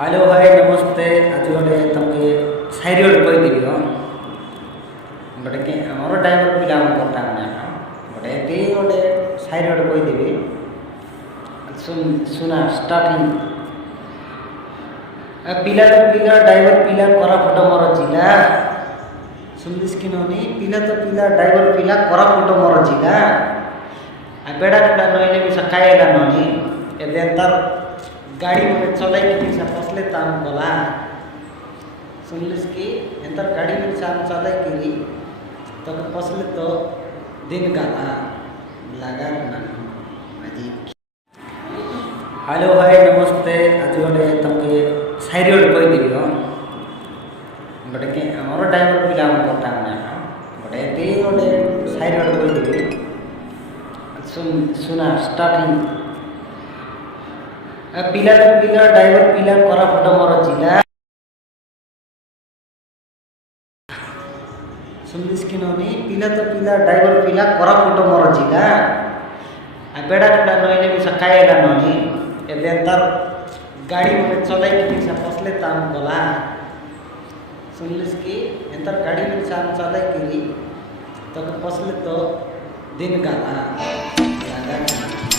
Hello hi नमस्ते आज गोटे तुमके शायरी गोटे कहीदेवी हाँ गोटे के आमर ड्राइवर पिला कथा गोटे टी गोटे शायरी गोटे कहीदेवी सुना स्टार्टिंग पिला तो पिला ड्राइवर पिला कोरापुट मोर जिला सुनिस कि ननी पिला तो पिला ड्राइवर पिला कोरापुट मोर जिला बेड़ा पिला नईले भी सकाएगा ननी एबे तार गाड़ी में चलाई फसले ताम गला सुनलिस कि एंतर गाड़ी में साम चलाई तो फसले तो दिन गाला लगा अजीब। हेलो हाय नमस्ते आज गोटे तुमके शायरी गोटे कहीदेवी हाँ गोटे के आमर ड्राइवर पिला कथा गोटे टी गोटे शायरी गोटे कहीदेवी सुना स्टार्टिंग पिला तो पिला ड्राइवर पिला कोरापुट मोर जिला सुनिस कि ननी पिला तो पिला ड्राइवर पिला कोरापुट मोर जिला बेड़ा पिला नईले भी सकाएगा ननी एबे तार गाड़ी में चलाई फसले ताम गला सुनिस कि एंतर गाड़ी में साम चलाई तो फसले तो दिन गाला लगा